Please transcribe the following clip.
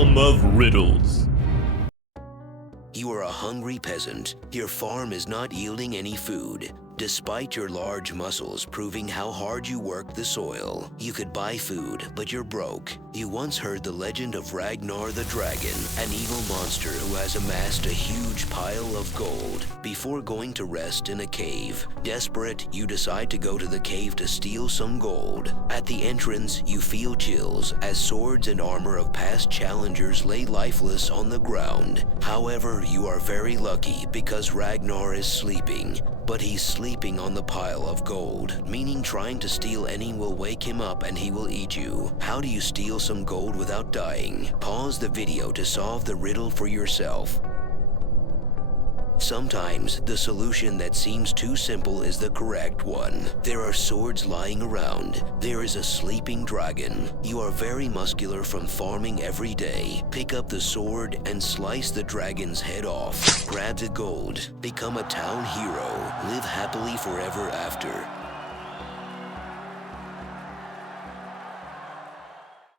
realm of riddles. You are a hungry peasant. Your farm is not yielding any food. Despite your large muscles proving how hard you work the soil, you could buy food, but you're broke. You once heard the legend of Ragnar the Dragon, an evil monster who has amassed a huge pile of gold. Before going to rest in a cave, desperate, you decide to go to the cave to steal some gold. At the entrance, you feel chills as swords and armor of past challengers lay lifeless on the ground. However, you are very lucky because Ragnar is sleeping. But he's sleeping on the pile of gold, meaning trying to steal any will wake him up and he will eat you. How do you steal some gold without dying? Pause the video to solve the riddle for yourself. Sometimes, the solution that seems too simple is the correct one. There are swords lying around. There is a sleeping dragon. You are very muscular from farming every day. Pick up the sword and slice the dragon's head off. Grab the gold. Become a town hero. Live happily forever after.